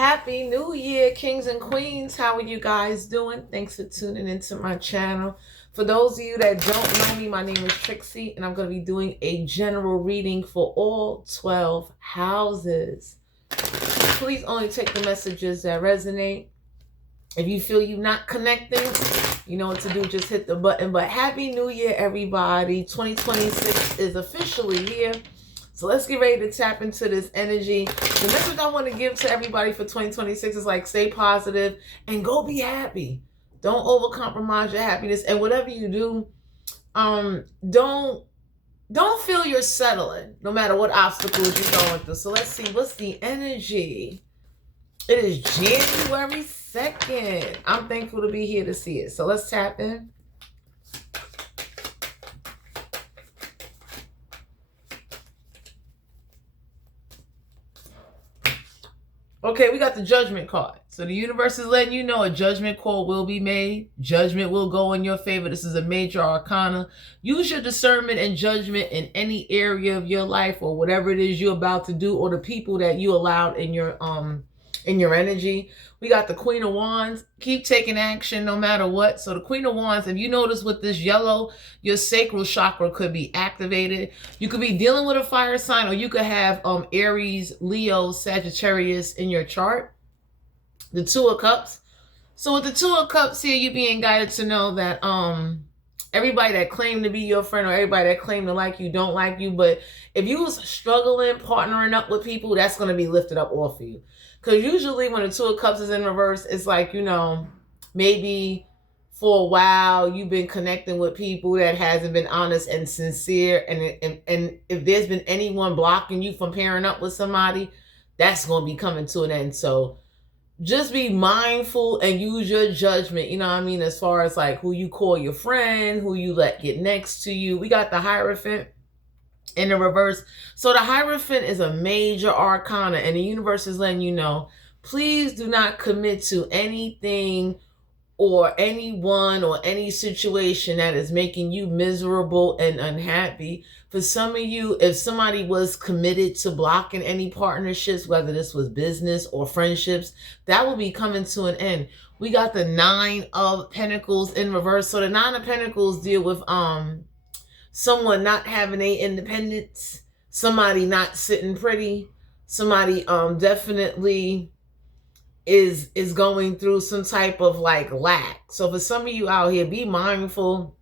Happy New Year, kings and queens. How are you guys doing? Thanks for tuning into my channel. For those of you that don't know me, my name is Trixie, and I'm going to be doing a general reading for all 12 houses. Please only take the messages that resonate. If you feel you're not connecting, you know what to do. Just hit the button. But Happy New Year, everybody. 2026 is officially here. So let's get ready to tap into this energy. The message I want to give to everybody for 2026 is like, stay positive and go be happy. Don't overcompromise your happiness. And whatever you do, don't feel you're settling no matter what obstacles you're going through. So let's see, what's the energy? It is January 2nd. I'm thankful to be here to see it. So let's tap in. Okay, we got the judgment card. So the universe is letting you know a judgment call will be made. Judgment will go in your favor. This is a major arcana. Use your discernment and judgment in any area of your life or whatever it is you're about to do or the people that you allowed in your energy. We got the Queen of Wands. Keep taking action no matter what. So the Queen of Wands, if you notice with this yellow, your sacral chakra could be activated. You could be dealing with a fire sign, or you could have Aries, Leo, Sagittarius in your chart. The Two of Cups. So with the Two of Cups here, you're being guided to know that everybody that claimed to be your friend or everybody that claimed to like you don't like you. But if you was struggling, partnering up with people, that's going to be lifted up off of you. Because usually when the Two of Cups is in reverse, it's like, you know, maybe for a while you've been connecting with people that hasn't been honest and sincere. And if there's been anyone blocking you from pairing up with somebody, that's going to be coming to an end. So just be mindful and use your judgment, you know what I mean, as far as like who you call your friend, who you let get next to you. We got the Hierophant in the reverse. So the Hierophant is a major arcana, and the universe is letting you know, please do not commit to anything or anyone or any situation that is making you miserable and unhappy. For some of you, if somebody was committed to blocking any partnerships, whether this was business or friendships, that will be coming to an end. We got the Nine of Pentacles in reverse. So the Nine of Pentacles deal with someone not having a independence, somebody not sitting pretty, somebody definitely is going through some type of like lack. So for some of you out here, be mindful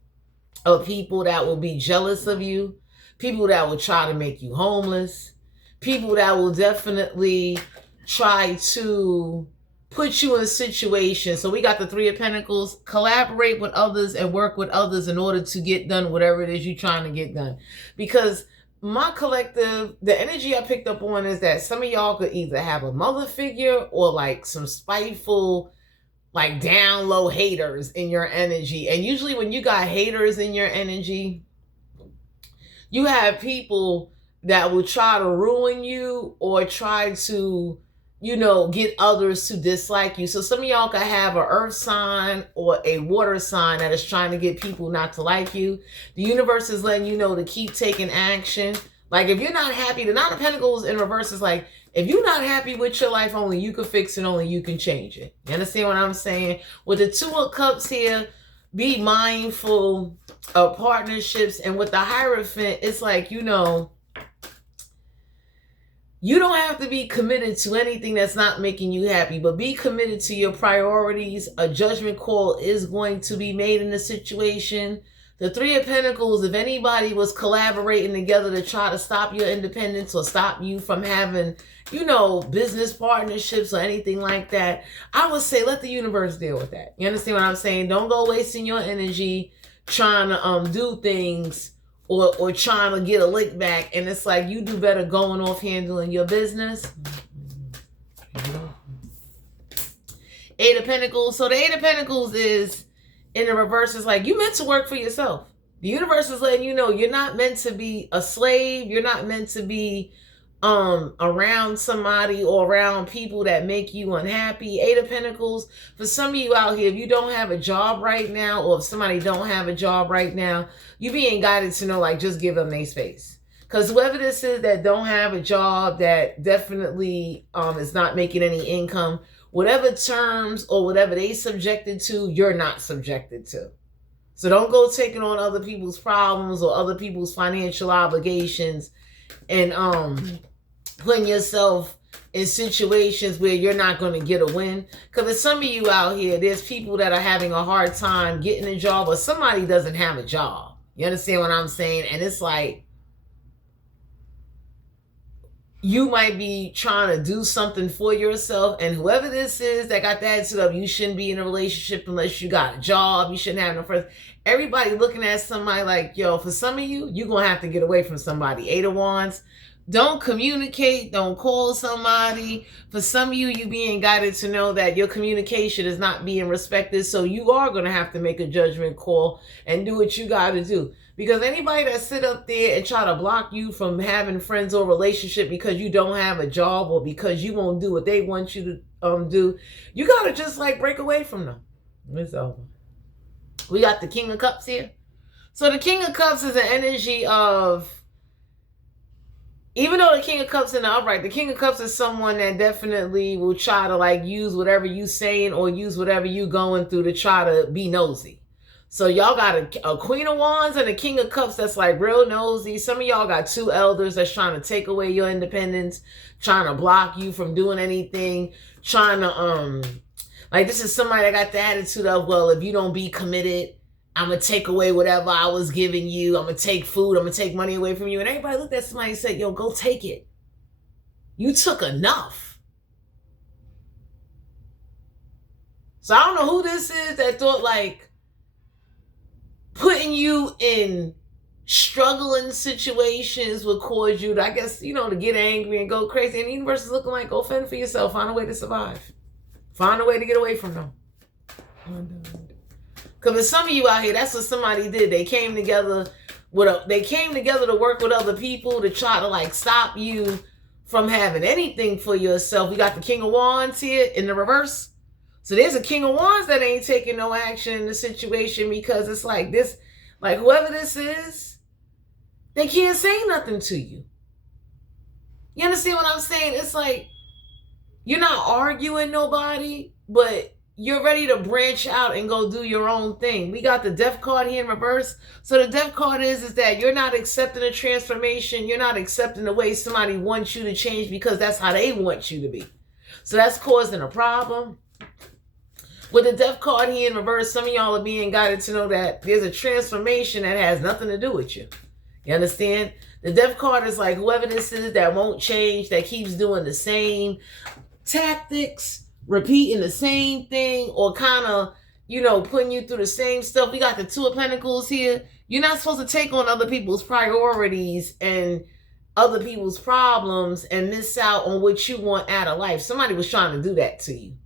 of people that will be jealous of you, people that will try to make you homeless, people that will definitely try to put you in situations. So we got the Three of Pentacles. Collaborate with others and work with others in order to get done whatever it is you're trying to get done. Because my collective, the energy I picked up on is that some of y'all could either have a mother figure or like some spiteful, like down low haters in your energy. And usually when you got haters in your energy, you have people that will try to ruin you or try to, you know, get others to dislike you. So some of y'all could have an earth sign or a water sign that is trying to get people not to like you. The universe is letting you know to keep taking action. Like if you're not happy, the Nine of Pentacles in reverse is like, if you're not happy with your life, only you can fix it, only you can change it. You understand what I'm saying? With the Two of Cups here, be mindful of partnerships. And with the Hierophant, it's like, you know, you don't have to be committed to anything that's not making you happy, but be committed to your priorities. A judgment call is going to be made in the situation. The Three of Pentacles, if anybody was collaborating together to try to stop your independence or stop you from having, you know, business partnerships or anything like that, I would say let the universe deal with that. You understand what I'm saying? Don't go wasting your energy trying to do things or trying to get a lick back, and it's like you do better going off handling your business. Eight of Pentacles. So the Eight of Pentacles is in the reverse. Is like you meant to work for yourself. The universe is letting you know you're not meant to be a slave. You're not meant to be around somebody or around people that make you unhappy. Eight of Pentacles. For some of you out here, if you don't have a job right now, or if somebody don't have a job right now, you being guided to know, like, just give them their space. Because whoever this is that don't have a job, that definitely is not making any income, whatever terms or whatever they subjected to, you're not subjected to. So don't go taking on other people's problems or other people's financial obligations and putting yourself in situations where you're not going to get a win. Because there's some of you out here, there's people that are having a hard time getting a job, or somebody doesn't have a job. You understand what I'm saying? And it's like, you might be trying to do something for yourself, and whoever this is that got that attitude of you shouldn't be in a relationship unless you got a job, you shouldn't have no friends. Everybody looking at somebody like, yo, for some of you, you're going to have to get away from somebody. 8 of Wands. Don't communicate. Don't call somebody. For some of you, you being guided to know that your communication is not being respected. So you are going to have to make a judgment call and do what you got to do. Because anybody that sit up there and try to block you from having friends or relationship because you don't have a job or because you won't do what they want you to do, you got to just like break away from them. It's over. We got the King of Cups here. So the King of Cups is an energy of, even though the King of Cups in the upright, the King of Cups is someone that definitely will try to like use whatever you saying or use whatever you going through to try to be nosy. So y'all got a Queen of Wands and a King of Cups that's like real nosy. Some of y'all got 2 elders that's trying to take away your independence, trying to block you from doing anything, trying to, like this is somebody that got the attitude of, well, if you don't be committed, I'm going to take away whatever I was giving you. I'm going to take food. I'm going to take money away from you. And everybody looked at somebody and said, yo, go take it. You took enough. So I don't know who this is that thought like, putting you in struggling situations would cause you to, I guess, you know, to get angry and go crazy. And the universe is looking like, go fend for yourself. Find a way to survive. Find a way to get away from them. Because for some of you out here, that's what somebody did. They came together to work with other people to try to like stop you from having anything for yourself. We got the King of Wands here in the reverse. So there's a King of Wands that ain't taking no action in the situation because it's like this, like whoever this is, they can't say nothing to you. You understand what I'm saying? It's like, you're not arguing nobody, but you're ready to branch out and go do your own thing. We got the Death card here in reverse. So the Death card is that you're not accepting a transformation. You're not accepting the way somebody wants you to change because that's how they want you to be. So that's causing a problem. With the Death card here in reverse, some of y'all are being guided to know that there's a transformation that has nothing to do with you. You understand? The Death card is like whoever this is that won't change, that keeps doing the same tactics, repeating the same thing, or kind of, you know, putting you through the same stuff. We got the 2 of Pentacles here. You're not supposed to take on other people's priorities and other people's problems and miss out on what you want out of life. Somebody was trying to do that to you.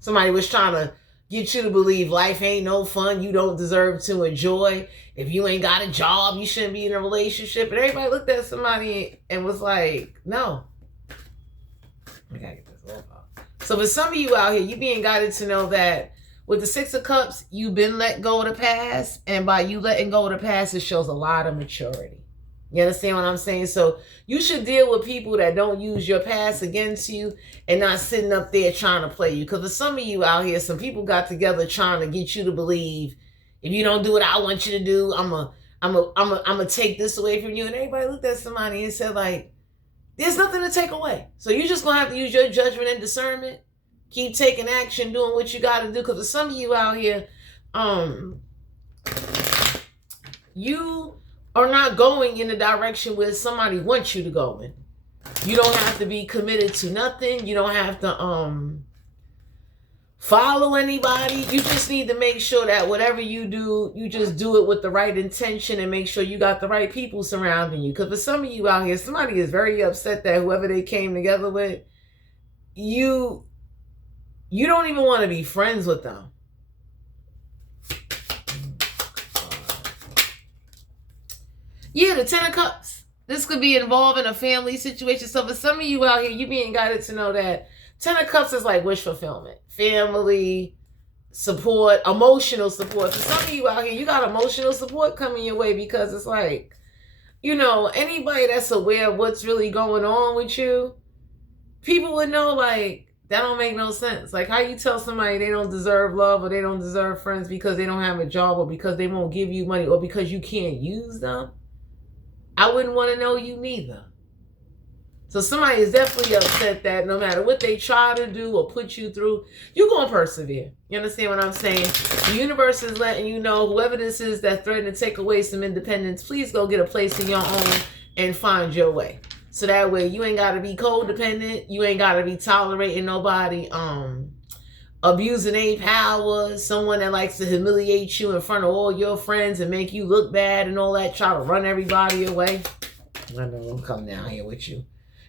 Somebody was trying to get you to believe life ain't no fun. You don't deserve to enjoy. If you ain't got a job, you shouldn't be in a relationship. And everybody looked at somebody and was like, no. I gotta get this all out. So for some of you out here, you being guided to know that with the 6 of Cups, you've been let go of the past. And by you letting go of the past, it shows a lot of maturity. You understand what I'm saying? So you should deal with people that don't use your past against you and not sitting up there trying to play you. Because for some of you out here, some people got together trying to get you to believe, if you don't do what I want you to do, I'm gonna take this away from you. And everybody looked at somebody and said, like, there's nothing to take away. So you're just gonna have to use your judgment and discernment. Keep taking action, doing what you got to do. Because for some of you out here, you are not going in the direction where somebody wants you to go in. You don't have to be committed to nothing. You don't have to follow anybody. You just need to make sure that whatever you do, you just do it with the right intention and make sure you got the right people surrounding you. Because for some of you out here, somebody is very upset that whoever they came together with, you don't even want to be friends with them. Yeah, the 10 of Cups. This could be involved in a family situation. So for some of you out here, you being guided to know that 10 of Cups is like wish fulfillment. Family, support, emotional support. For some of you out here, you got emotional support coming your way because it's like, you know, anybody that's aware of what's really going on with you, people would know, like, that don't make no sense. Like, how you tell somebody they don't deserve love or they don't deserve friends because they don't have a job or because they won't give you money or because you can't use them? I wouldn't want to know you neither. So somebody is definitely upset that no matter what they try to do or put you through, you're going to persevere. You understand what I'm saying? The universe is letting you know, whoever this is that's threatening to take away some independence, please go get a place of your own and find your way. So that way you ain't got to be codependent. You ain't got to be tolerating nobody abusing their power, someone that likes to humiliate you in front of all your friends and make you look bad and all that, try to run everybody away. I know I'm coming down here with you.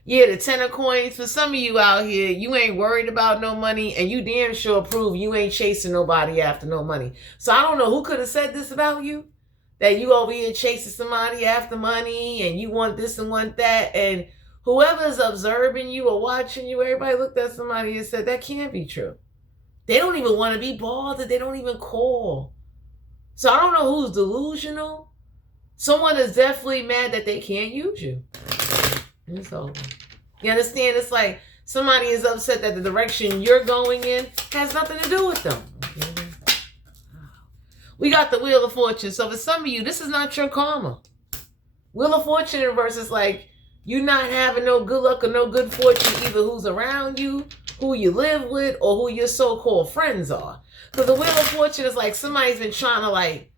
Yeah, the 10 of coins. For some of you out here, you ain't worried about no money, and you damn sure prove you ain't chasing nobody after no money. So I don't know who could have said this about you, that you over here chasing somebody after money, and you want this and want that, and whoever's observing you or watching you, everybody looked at somebody and said, that can't be true. They don't even want to be bothered. They don't even call. So I don't know who's delusional. Someone is definitely mad that they can't use you. It's over. You understand? It's like somebody is upset that the direction you're going in has nothing to do with them. We got the Wheel of Fortune. So for some of you, this is not your karma. Wheel of Fortune in reverse is like you not having no good luck or no good fortune, either who's around you, who you live with, or who your so-called friends are. Because the Wheel of Fortune is like somebody's been trying to like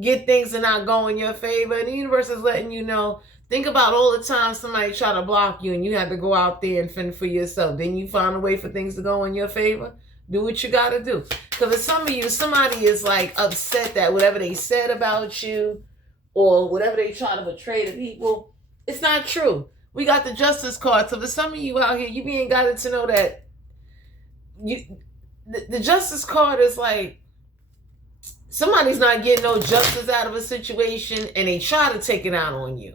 get things to not go in your favor. And the universe is letting you know, think about all the time somebody try to block you and you had to go out there and fend for yourself. Then you find a way for things to go in your favor. Do what you got to do. Because for some of you, somebody is like upset that whatever they said about you or whatever they try to betray to people, it's not true. We got the Justice card. So for some of you out here, you being guided to know that the Justice card is like somebody's not getting no justice out of a situation and they try to take it out on you.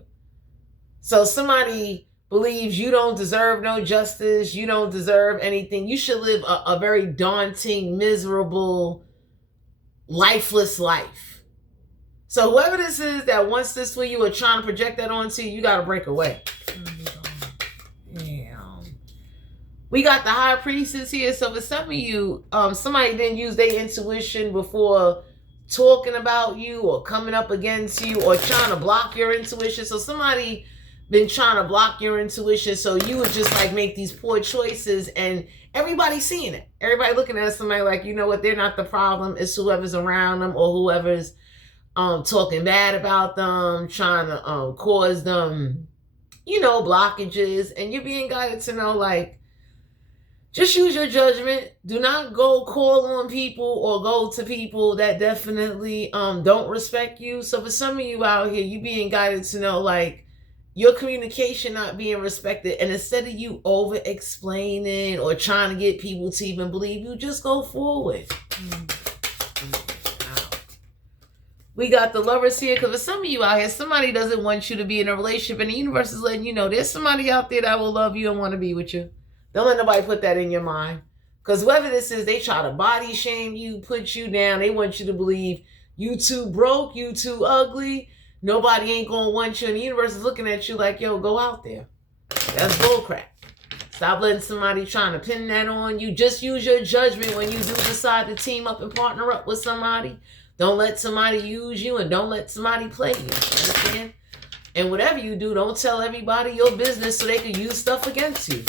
So somebody believes you don't deserve no justice, you don't deserve anything. You should live a very daunting, miserable, lifeless life. So whoever this is that wants this for you or trying to project that onto you, you got to break away. Yeah. We got the High Priestess here. So for some of you, somebody didn't use their intuition before talking about you or coming up against you or trying to block your intuition. So somebody been trying to block your intuition, so you would just like make these poor choices and everybody's seeing it. Everybody looking at somebody like, you know what, they're not the problem. It's whoever's around them or whoever's talking bad about them, trying to cause them, you know, blockages. And you're being guided to know, like, just use your judgment. Do not go call on people or go to people that definitely don't respect you. So for some of you out here, you being guided to know, like, your communication not being respected, and instead of you over explaining or trying to get people to even believe you, just go forward. We got the Lovers here, because for some of you out here, somebody doesn't want you to be in a relationship, and the universe is letting you know there's somebody out there that will love you and want to be with you. Don't let nobody put that in your mind, because whoever this is, they try to body shame you, put you down. They want you to believe you too broke, you too ugly. Nobody ain't gonna want you, and the universe is looking at you like, yo, go out there. That's bullcrap. Stop letting somebody trying to pin that on you. Just use your judgment when you do decide to team up and partner up with somebody. Don't let somebody use you, and don't let somebody play you. Understand? And whatever you do, don't tell everybody your business so they can use stuff against you.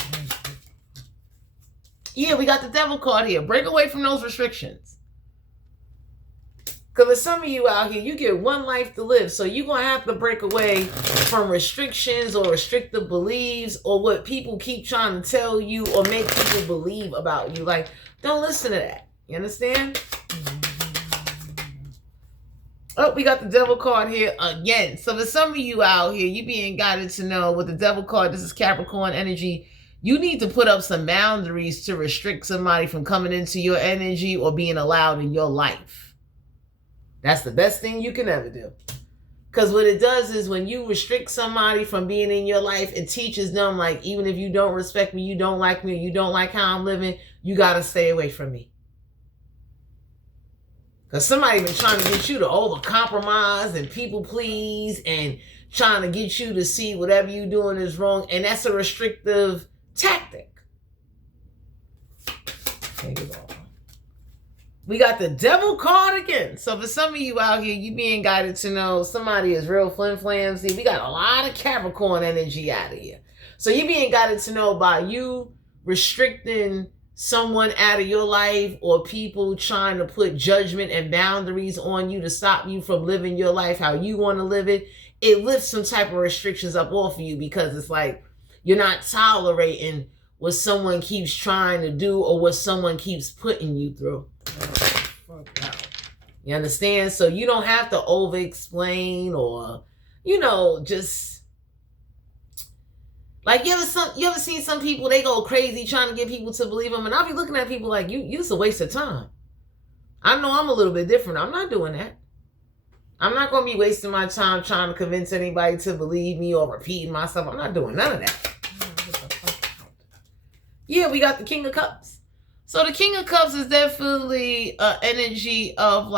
Yeah, we got the Devil card here. Break away from those restrictions. Because for some of you out here, you get one life to live. So you're going to have to break away from restrictions or restrictive beliefs or what people keep trying to tell you or make people believe about you. Like, don't listen to that. You understand? Oh, we got the Devil card here again. So for some of you out here, you being guided to know with the Devil card, this is Capricorn energy. You need to put up some boundaries to restrict somebody from coming into your energy or being allowed in your life. That's the best thing you can ever do. Because what it does is when you restrict somebody from being in your life, it teaches them, like, even if you don't respect me, you don't like me, or you don't like how I'm living, you got to stay away from me. Because somebody been trying to get you to over-compromise and people please and trying to get you to see whatever you're doing is wrong. And that's a restrictive tactic. We got the devil card again. So for some of you out here, you being guided to know somebody is real flim-flam. See, we got a lot of Capricorn energy out of here. So you being guided to know by you restricting someone out of your life, or people trying to put judgment and boundaries on you to stop you from living your life how you want to live it. It lifts some type of restrictions up off of you, because it's like you're not tolerating what someone keeps trying to do or what someone keeps putting you through. You understand? So you don't have to over explain, or just like you ever seen some people, they go crazy trying to get people to believe them, and I'll be looking at people like you's a waste of time. I know I'm a little bit different. I'm not doing that. I'm not going to be wasting my time trying to convince anybody to believe me or repeating myself. I'm not doing none of that. Yeah, we got the King of Cups. So the King of Cups is definitely an energy of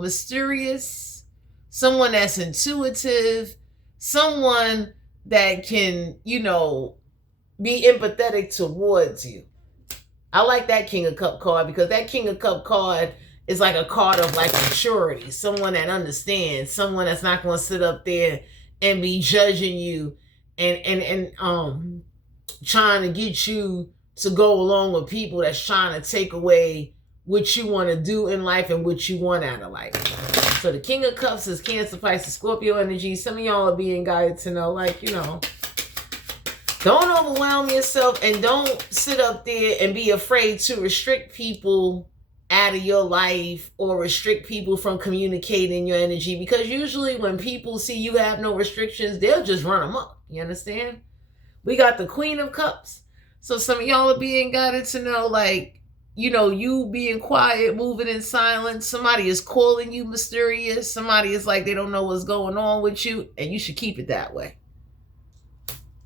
mysterious, someone that's intuitive, someone that can, be empathetic towards you. I like that King of Cup card, because that King of Cup card is like a card of like maturity, someone that understands, someone that's not going to sit up there and be judging you and trying to get you to go along with people that's trying to take away what you want to do in life and what you want out of life. So the King of Cups is Cancer, Pisces, Scorpio energy. Some of y'all are being guided to know, don't overwhelm yourself, and don't sit up there and be afraid to restrict people out of your life or restrict people from communicating your energy, because usually when people see you have no restrictions, they'll just run them up. You understand? We got the Queen of Cups. So some of y'all are being guided to know, you being quiet, moving in silence. Somebody is calling you mysterious. Somebody is like they don't know what's going on with you, and you should keep it that way.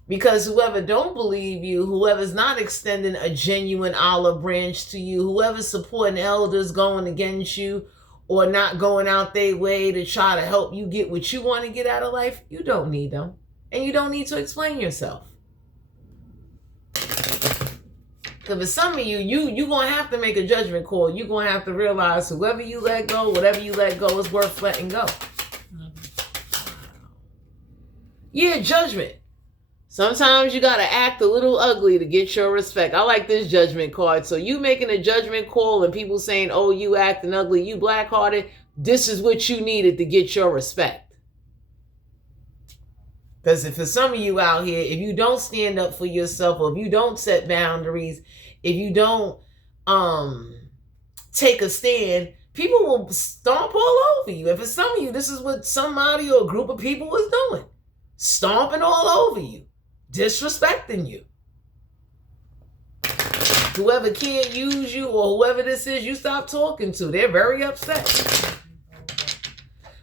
Because whoever don't believe you, whoever's not extending a genuine olive branch to you, whoever's supporting elders going against you or not going out their way to try to help you get what you want to get out of life, you don't need them. And you don't need to explain yourself. Because for some of you, you're going to have to make a judgment call. You're going to have to realize whoever you let go, whatever you let go is worth letting go. Yeah, judgment. Sometimes you got to act a little ugly to get your respect. I like this judgment card. So you making a judgment call and people saying, oh, you acting ugly, you black-hearted, this is what you needed to get your respect. Because for some of you out here, if you don't stand up for yourself, or if you don't set boundaries, if you don't take a stand, people will stomp all over you. And for some of you, this is what somebody or a group of people is doing. Stomping all over you. Disrespecting you. Whoever can't use you or whoever this is, you stop talking to. They're very upset.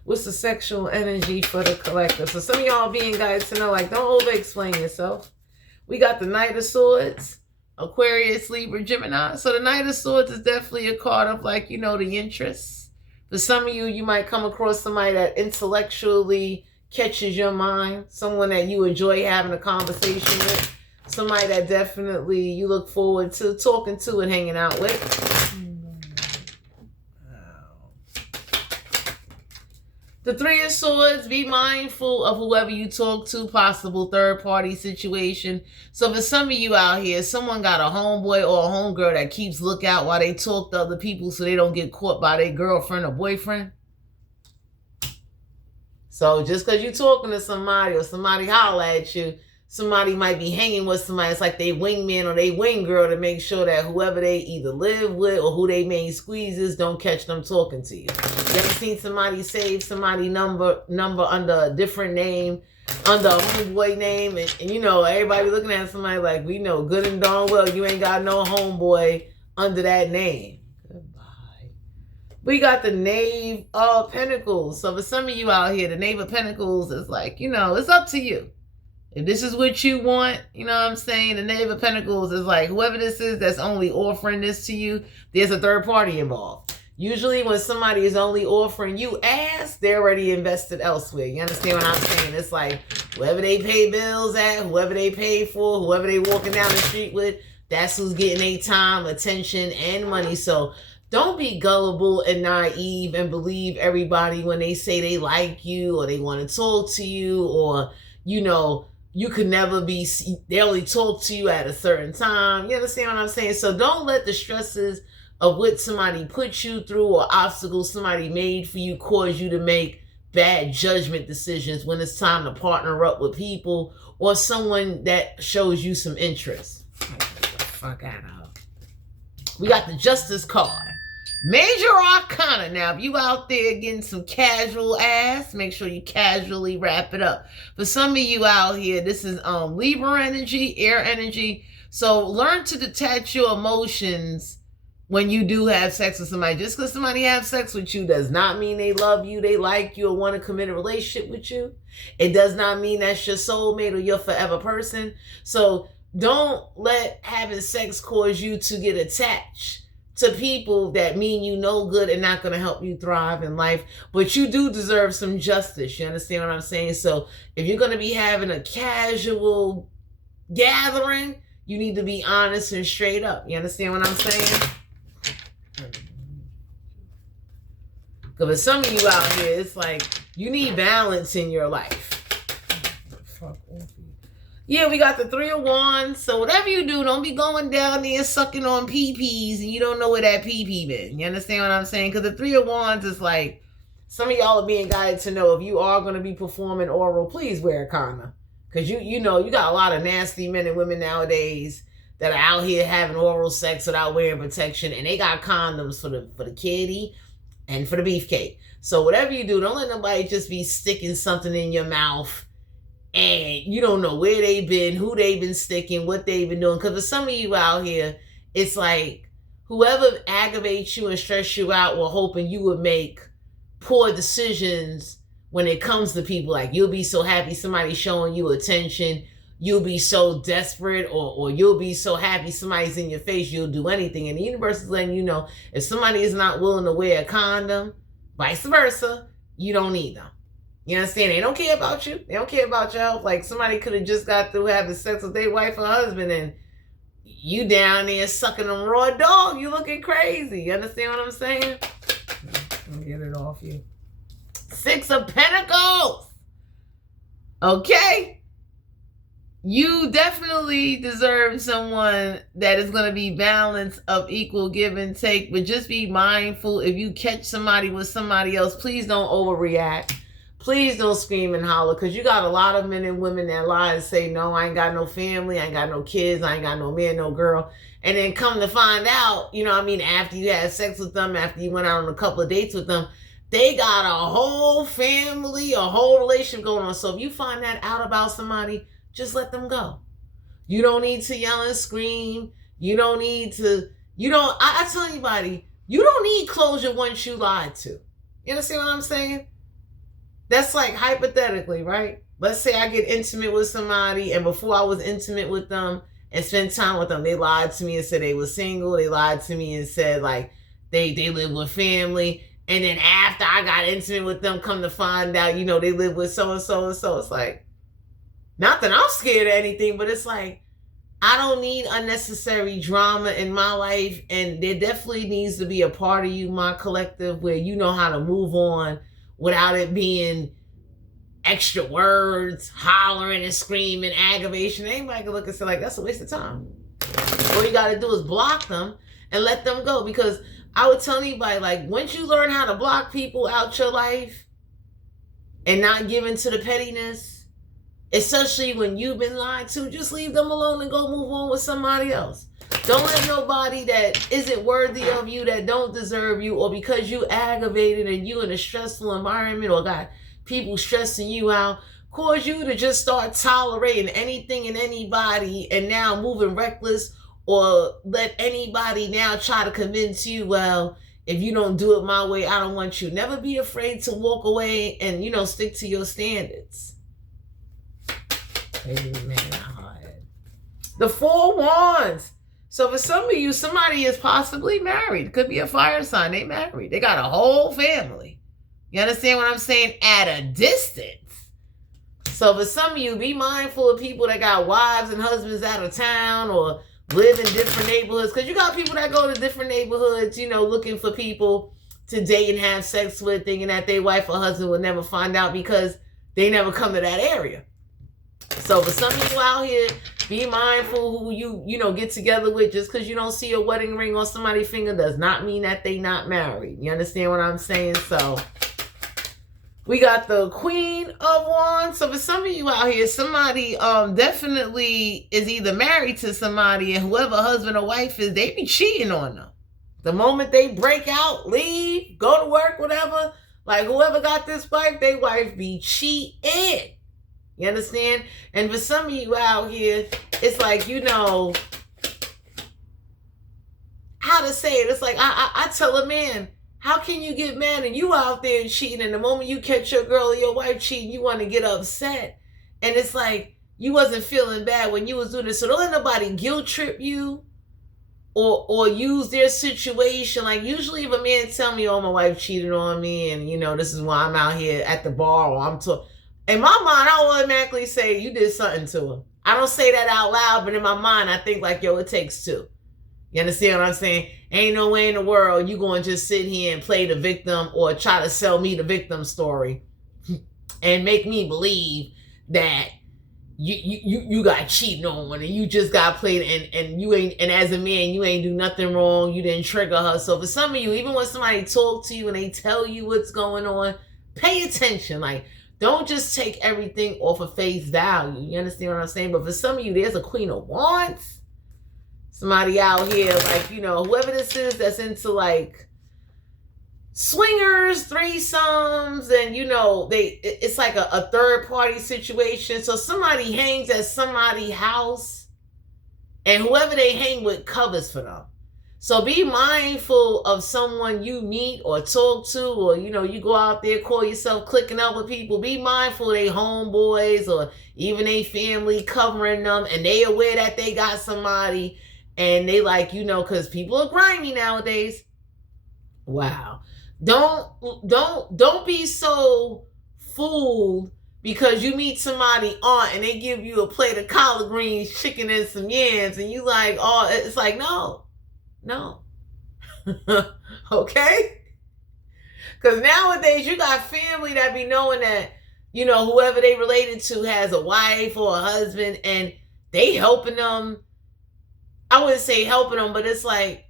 What's the sexual energy for the collector? So some of y'all being guided to know, don't over-explain yourself. We got the Knight of Swords, Aquarius, Libra, Gemini. So the Knight of Swords is definitely a card of the interests. For some of you, you might come across somebody that intellectually catches your mind, someone that you enjoy having a conversation with, somebody that definitely you look forward to talking to and hanging out with. The Three of Swords, be mindful of whoever you talk to, possible third-party situation. So for some of you out here, someone got a homeboy or a homegirl that keeps lookout while they talk to other people so they don't get caught by their girlfriend or boyfriend. So just because you're talking to somebody or somebody holler at you, somebody might be hanging with somebody. It's like they wingman or they wing girl to make sure that whoever they either live with or who they main squeezes don't catch them talking to you. You ever seen somebody save somebody number under a different name, under a homeboy name, and everybody looking at somebody like, we know good and darn well you ain't got no homeboy under that name. Goodbye. We got the Knave of Pentacles. So for some of you out here, the Knave of Pentacles is it's up to you. If this is what you want, you know what I'm saying? The Knave of Pentacles is whoever this is that's only offering this to you, there's a third party involved. Usually when somebody is only offering you ass, they're already invested elsewhere. You understand what I'm saying? It's like whoever they pay bills at, whoever they pay for, whoever they walking down the street with, that's who's getting their time, attention, and money. So don't be gullible and naive and believe everybody when they say they like you or they want to talk to you, or, you know, you could never be, they only talk to you at a certain time. You understand what I'm saying? So don't let the stresses of what somebody put you through or obstacles somebody made for you cause you to make bad judgment decisions when it's time to partner up with people or someone that shows you some interest. Get the fuck out of. We got the Justice card. Major Arcana. Now, if you out there getting some casual ass, make sure you casually wrap it up. For some of you out here, this is Libra energy, air energy. So learn to detach your emotions when you do have sex with somebody. Just because somebody has sex with you does not mean they love you, they like you, or want to commit a relationship with you. It does not mean that's your soulmate or your forever person. So don't let having sex cause you to get attached to people that mean you no good and not going to help you thrive in life. But you do deserve some justice. You understand what I'm saying? So if you're going to be having a casual gathering, you need to be honest and straight up. You understand what I'm saying? Because for some of you out here, it's like you need balance in your life. Yeah, we got the 3 of Wands. So whatever you do, don't be going down there sucking on pee-pees and you don't know where that pee-pee been. You understand what I'm saying? Because the 3 of Wands is like, some of y'all are being guided to know if you are going to be performing oral, please wear a condom. Because you know, you got a lot of nasty men and women nowadays that are out here having oral sex without wearing protection, and they got condoms for the kitty and for the beefcake. So whatever you do, don't let nobody just be sticking something in your mouth and you don't know where they've been, who they've been sticking, what they've been doing. Because for some of you out here, it's like whoever aggravates you and stress you out were hoping you would make poor decisions when it comes to people. Like you'll be so happy somebody's showing you attention. You'll be so desperate, or you'll be so happy somebody's in your face, you'll do anything. And the universe is letting you know if somebody is not willing to wear a condom, vice versa, you don't need them. You understand? They don't care about you. They don't care about your health. Like somebody could have just got through having sex with their wife or husband and you down there sucking them raw dog. You looking crazy. You understand what I'm saying? Let me get it off you. 6 of Pentacles. Okay. You definitely deserve someone that is going to be balanced of equal give and take, but just be mindful if you catch somebody with somebody else, please don't overreact. Please don't scream and holler, because you got a lot of men and women that lie and say, no, I ain't got no family, I ain't got no kids, I ain't got no man, no girl. And then come to find out, you know what I mean, after you had sex with them, after you went out on a couple of dates with them, they got a whole family, a whole relationship going on. So if you find that out about somebody, just let them go. You don't need to yell and scream. You don't need to, I tell anybody, you don't need closure once you lied to. You understand what I'm saying? That's like hypothetically, right? Let's say I get intimate with somebody and before I was intimate with them and spent time with them, they lied to me and said they were single. They lied to me and said like they live with family. And then after I got intimate with them, come to find out, you know, they live with so-and-so and so. It's like, not that I'm scared of anything, but it's like, I don't need unnecessary drama in my life. And there definitely needs to be a part of you, my collective, where you know how to move on without it being extra words, hollering and screaming, aggravation. Anybody can look and say like, that's a waste of time. All you got to do is block them and let them go. Because I would tell anybody, like, once you learn how to block people out your life and not give in to the pettiness, especially when you've been lied to, just leave them alone and go move on with somebody else. Don't let nobody that isn't worthy of you, that don't deserve you, or because you aggravated and you in a stressful environment or got people stressing you out, cause you to just start tolerating anything and anybody and now moving reckless, or let anybody now try to convince you, well, if you don't do it my way, I don't want you. Never be afraid to walk away and, you know, stick to your standards. Amen. The 4 Wands. So for some of you, somebody is possibly married. Could be a fire sign. They married. They got a whole family. You understand what I'm saying? At a distance. So for some of you, be mindful of people that got wives and husbands out of town or live in different neighborhoods. Because you got people that go to different neighborhoods, you know, looking for people to date and have sex with, thinking that their wife or husband will never find out because they never come to that area. So for some of you out here, be mindful who you know, get together with. Just because you don't see a wedding ring on somebody's finger does not mean that they not married. You understand what I'm saying? So we got the Queen of Wands. So for some of you out here, somebody definitely is either married to somebody, and whoever husband or wife is, they be cheating on them. The moment they break out, leave, go to work, whatever, like whoever got this wife, they wife be cheating. You understand? And for some of you out here, it's like, you know, how to say it. It's like, I tell a man, how can you get mad and you out there cheating, and the moment you catch your girl or your wife cheating, you want to get upset. And it's like, you wasn't feeling bad when you was doing this. So don't let nobody guilt trip you or use their situation. Like usually if a man tell me, oh, my wife cheated on me and, you know, this is why I'm out here at the bar or I'm talking. In my mind, I automatically say, you did something to her. I don't say that out loud, but in my mind, I think like, yo, it takes two. You understand what I'm saying? Ain't no way in the world you going to just sit here and play the victim or try to sell me the victim story and make me believe that you got cheated on and you just got played and you ain't, and as a man, you ain't do nothing wrong. You didn't trigger her. So for some of you, even when somebody talk to you and they tell you what's going on, pay attention. Like, don't just take everything off of face value. You understand what I'm saying? But for some of you, there's a Queen of Wands. Somebody out here, like, you know, whoever this is that's into like swingers, threesomes, and you know, it's like a third party situation. So somebody hangs at somebody's house and whoever they hang with covers for them. So be mindful of someone you meet or talk to, or, you know, you go out there, call yourself clicking up with people. Be mindful of they homeboys or even they family covering them, and they aware that they got somebody, and they like, you know, because people are grimy nowadays. Wow. Don't be so fooled because you meet somebody aunt and they give you a plate of collard greens, chicken, and some yams, and you like, oh, it's like, no. Okay? Because nowadays you got family that be knowing that, you know, whoever they related to has a wife or a husband and they helping them. I wouldn't say helping them, but it's like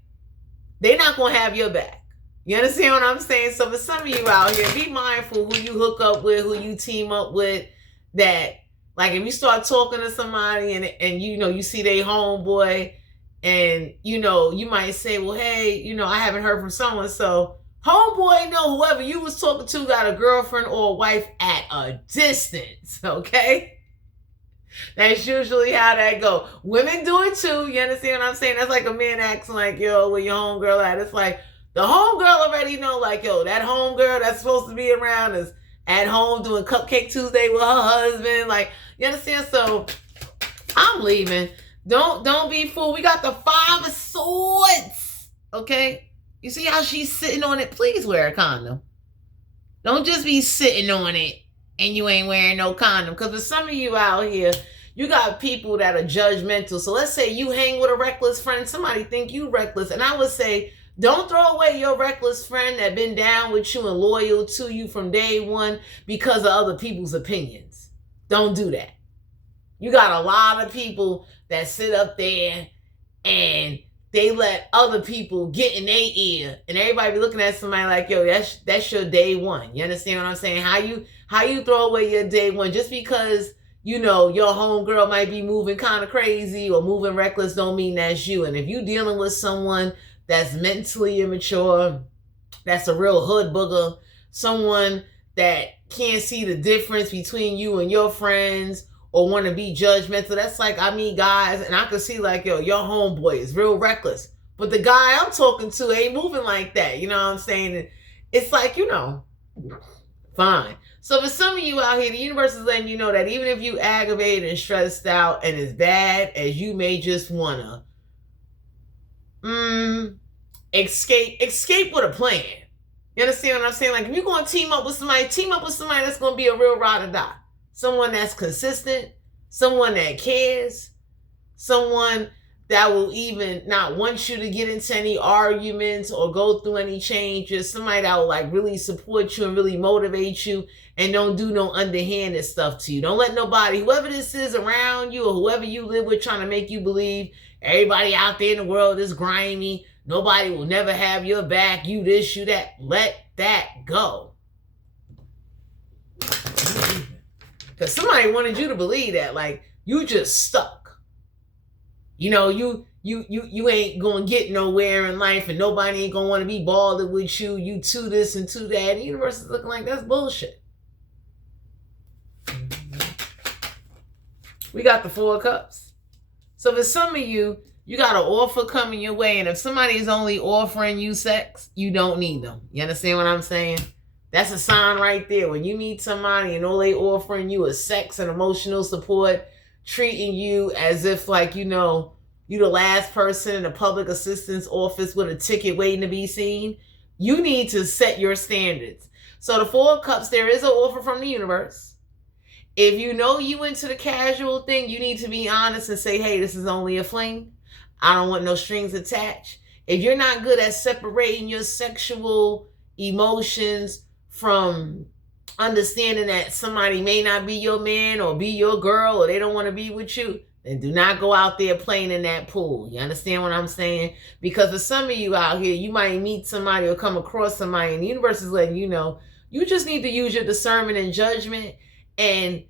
they're not going to have your back. You understand what I'm saying? So for some of you out here, be mindful who you hook up with, who you team up with. That, like, if you start talking to somebody and you know, you see they homeboy, and, you know, you might say, well, hey, you know, I haven't heard from someone. So homeboy, know whoever you was talking to got a girlfriend or a wife at a distance, okay? That's usually how that go. Women do it too. You understand what I'm saying? That's like a man acting like, yo, where your homegirl at? It's like the homegirl already know, like, yo, that homegirl that's supposed to be around is at home doing Cupcake Tuesday with her husband. Like, you understand? So I'm leaving. Don't be fooled. We got the 5 of Swords. Okay? You see how she's sitting on it? Please wear a condom. Don't just be sitting on it and you ain't wearing no condom. Because for some of you out here, you got people that are judgmental. So let's say you hang with a reckless friend. Somebody think you reckless. And I would say, don't throw away your reckless friend that been down with you and loyal to you from day one because of other people's opinions. Don't do that. You got a lot of people that sit up there and they let other people get in their ear, and everybody be looking at somebody like, yo, that's your day one. You understand what I'm saying? How you throw away your day one just because, you know, your homegirl might be moving kind of crazy or moving reckless don't mean that's you. And if you dealing with someone that's mentally immature, that's a real hood booger, someone that can't see the difference between you and your friends, or want to be judgmental. That's like, I meet guys and I can see like, yo, your homeboy is real reckless. But the guy I'm talking to ain't moving like that. You know what I'm saying? It's like, you know, fine. So for some of you out here, the universe is letting you know that even if you aggravated and stressed out and as bad as you may just want to escape with a plan. You understand what I'm saying? Like, if you're going to team up with somebody that's going to be a real ride or die. Someone that's consistent, someone that cares, someone that will even not want you to get into any arguments or go through any changes. Somebody that will like really support you and really motivate you and don't do no underhanded stuff to you. Don't let nobody, whoever this is around you or whoever you live with, trying to make you believe everybody out there in the world is grimy. Nobody will never have your back. You this, you that. Let that go. Because somebody wanted you to believe that, like, you just stuck. You know, you ain't gonna get nowhere in life and nobody ain't gonna want to be bothered with you. You to this and to that. The universe is looking like that's bullshit. We got the 4 of Cups. So for some of you, you got an offer coming your way, and if somebody is only offering you sex, you don't need them. You understand what I'm saying? That's a sign right there. When you meet somebody and all they offering you is sex and emotional support, treating you as if, like, you know, you the last person in a public assistance office with a ticket waiting to be seen, you need to set your standards. So the 4 of Cups, there is an offer from the universe. If you know you into the casual thing, you need to be honest and say, hey, this is only a fling. I don't want no strings attached. If you're not good at separating your sexual emotions from understanding that somebody may not be your man or be your girl or they don't want to be with you, then do not go out there playing in that pool. You understand what I'm saying? Because for some of you out here, you might meet somebody or come across somebody and the universe is letting you know, you just need to use your discernment and judgment, and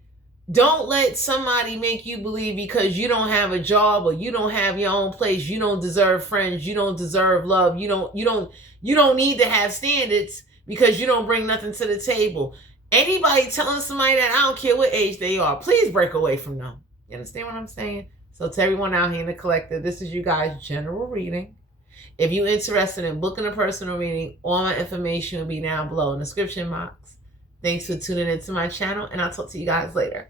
don't let somebody make you believe because you don't have a job or you don't have your own place, you don't deserve friends, you don't deserve love, you don't need to have standards because you don't bring nothing to the table. Anybody telling somebody that, I don't care what age they are, please break away from them. You understand what I'm saying? So to everyone out here in the collective, this is you guys' general reading. If you're interested in booking a personal reading, all my information will be down below in the description box. Thanks for tuning into my channel, and I'll talk to you guys later.